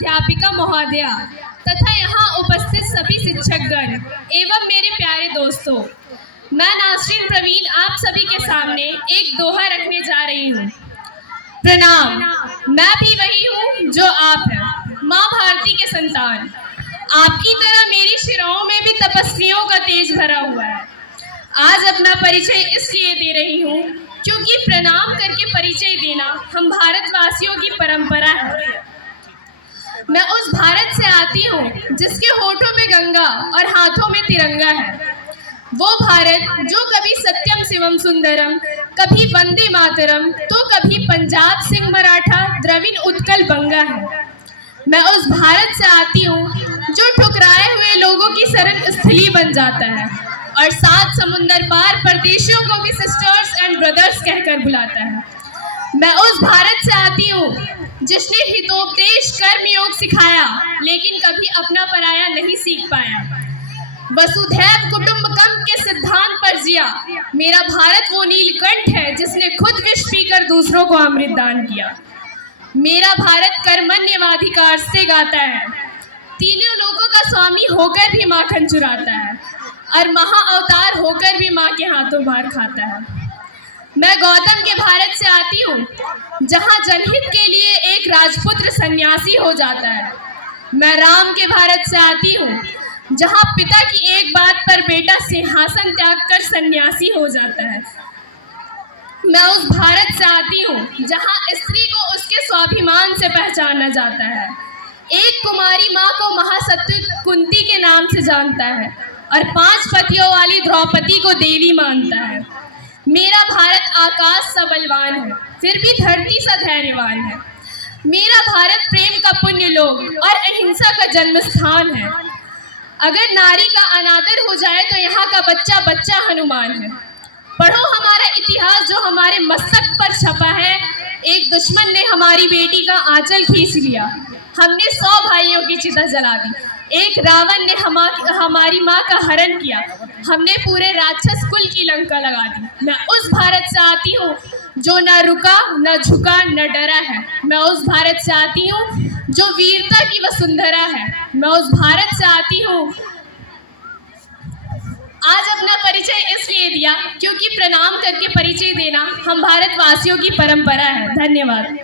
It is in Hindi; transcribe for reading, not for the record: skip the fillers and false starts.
अध्यापिका महोदया तथा यहाँ उपस्थित सभी शिक्षकगण एवं मेरे प्यारे दोस्तों, मैं नासरीन प्रवीण आप सभी के सामने एक दोहा रखने जा रही हूँ। प्रणाम, मैं भी वही हूँ जो आप हैं, माँ भारती के संतान। आपकी तरह मेरी शिराओं में भी तपस्वियों का तेज भरा हुआ है। आज अपना परिचय इसलिए दे रही हूँ क्योंकि प्रणाम करके परिचय देना हम भारतवासियों की परंपरा है। मैं उस भारत से आती हूँ जिसके होठों में गंगा और हाथों में तिरंगा है। वो भारत जो कभी सत्यम शिवम सुंदरम, कभी वंदे मातरम, तो कभी पंजाब सिंह मराठा द्रविड़ उत्कल बंगा है। मैं उस भारत से आती हूँ जो ठुकराए हुए लोगों की शरण स्थली बन जाता है और 7 समुंदर पार परदेशियों को भी सिस्टर्स एंड ब्रदर्स कहकर बुलाता है। मैं उस भारत से आती हूँ जिसने हितोपदेश कर्म योग सिखाया लेकिन कभी अपना पराया नहीं सीख पाया। वसुधैव कुटुंबकम के सिद्धांत पर जिया। मेरा भारत वो नीलकंठ है जिसने खुद विष पीकर दूसरों को अमृत दान किया। मेरा भारत कर्मण्यवाधिकार से गाता है, तीनों लोगों का स्वामी होकर भी माखन चुराता है और महाअवतार होकर भी माँ के हाथों मार खाता है। मैं गौतम के भारत से आती हूँ जहाँ जनहित के लिए एक राजपुत्र सन्यासी हो जाता है। मैं राम के भारत से आती हूँ जहाँ पिता की एक बात पर बेटा सिंहासन त्याग कर सन्यासी हो जाता है। मैं उस भारत से आती हूँ जहाँ स्त्री को उसके स्वाभिमान से पहचाना जाता है। एक कुमारी माँ को महासती कुंती के नाम से जानता है और 5 पतियों वाली द्रौपदी को देवी मानता है। मेरा भारत आकाश सा बलवान है, फिर भी धरती सा धैर्यवान है। मेरा भारत प्रेम का पुण्य लोक और अहिंसा का जन्म स्थान है। अगर नारी का अनादर हो जाए तो यहाँ का बच्चा बच्चा हनुमान है। पढ़ो हमारा इतिहास जो हमारे मस्तक पर छपा है। एक दुश्मन ने हमारी बेटी का आंचल खींच लिया, हमने 100 भाइयों की चिता जला दी। एक रावण ने हमारी माँ का हरण किया, हमने पूरे राक्षस कुल की लंका लगा दी। मैं उस भारत से आती हूँ जो न रुका न झुका न डरा है। मैं उस भारत से आती हूँ जो वीरता की वसुंधरा है। मैं उस भारत से आती हूँ। आज अपना परिचय इसलिए दिया क्योंकि प्रणाम करके परिचय देना हम भारतवासियों की परंपरा है। धन्यवाद।